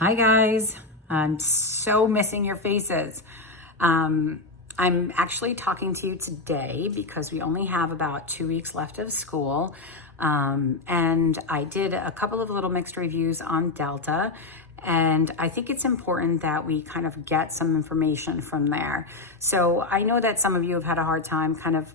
Hi guys, I'm so missing your faces. I'm actually talking to you today because we only have about 2 weeks left of school. And I did a couple of little mixed reviews on Delta, and I think it's important that we kind of get some information from there. So I know that some of you have had a hard time kind of,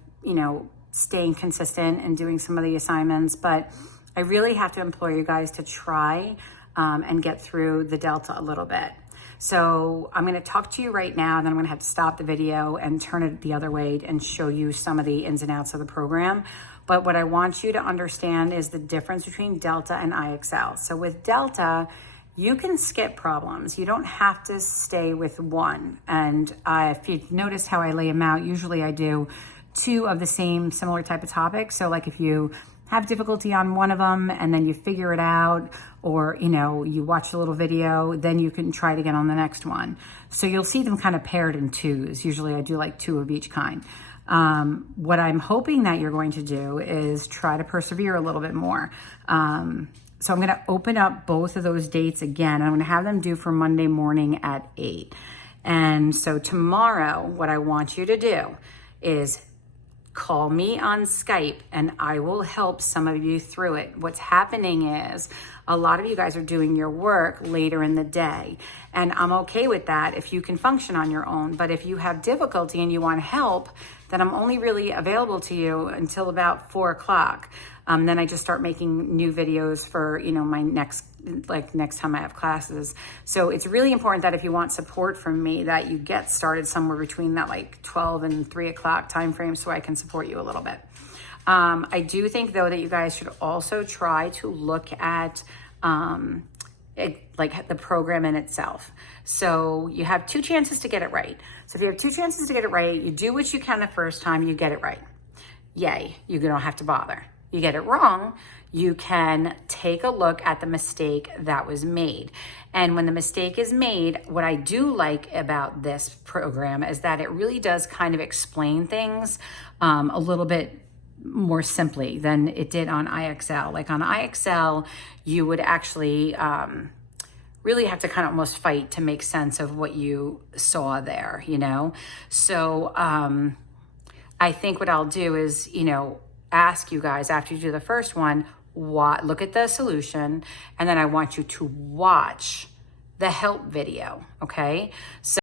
staying consistent and doing some of the assignments, but I really have to implore you guys to try and get through the Delta a little bit. So I'm going to talk to you right now, and then I'm going to have to stop the video and turn it the other way and show you some of the ins and outs of the program. But what I want you to understand is the difference between Delta and IXL. So with Delta, you can skip problems. You don't have to stay with one. And if you've noticed how I lay them out, usually I do two of the same similar type of topics. So like if you have difficulty on one of them and then you figure it out, or you watch a little video, then you can try it again on the next one. So you'll see them kind of paired in twos. Usually I do like two of each kind. What I'm hoping that you're going to do is try to persevere a little bit more. So I'm going to open up both of those dates again. I'm going to have them due for Monday morning at 8. And so tomorrow, what I want you to do is call me on Skype and I will help some of you through it. What's happening is a lot of you guys are doing your work later in the day, and I'm okay with that if you can function on your own. But if you have difficulty and you want help, then I'm only really available to you until about 4 o'clock. Then I just start making new videos for, my next time I have classes. So it's really important that if you want support from me, that you get started somewhere between that 12 and 3 o'clock time frame so I can support you a little bit. I do think though that you guys should also try to look at the program in itself. So you have 2 chances to get it right. So if you have 2 chances to get it right, you do what you can the first time, you get it right. Yay, you don't have to bother. You get it wrong, you can take a look at the mistake that was made. And when the mistake is made, what I do like about this program is that it really does kind of explain things a little bit more simply than it did on IXL. Like on IXL, you would actually really have to kind of almost fight to make sense of what you saw there, So I think what I'll do is, ask you guys after you do the first one, look at the solution, and then I want you to watch the help video, okay? So